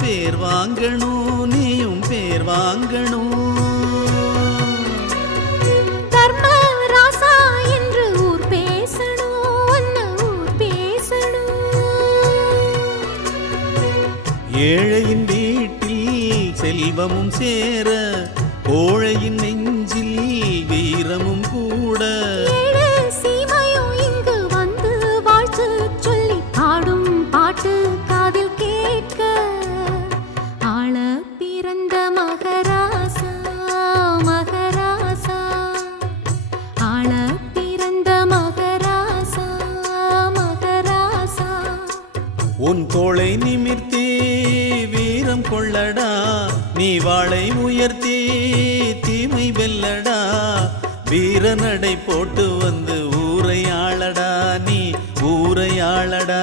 பேர் வாங்கணும், நீயும் பேர் வாங்கணும். தர்ம ராசா என்று ஊர் பேசணும், ஊர் பேசணும். ஏழையின் வீட்டில் செல்வமும் சேர, கோழையின் நெஞ்சில் வீரமும் கூட. சீமையும் இங்கு வந்து வாழ்த்து சொல்லி பாடும் பாட்டு காதில் கேட்க, ஆள பிறந்த மகராசா மகராசா, ஆள பிறந்த மகராசா மகராசா. உன் தோளை நிமிர்த்தி வீரம் கொள்ளடா, நீ வாளை உயர்த்தி தீமை வெல்லடா. வீரநடை போட்டு வந்து ஊரை ஆளடா, நீ ஊரை ஆளடா.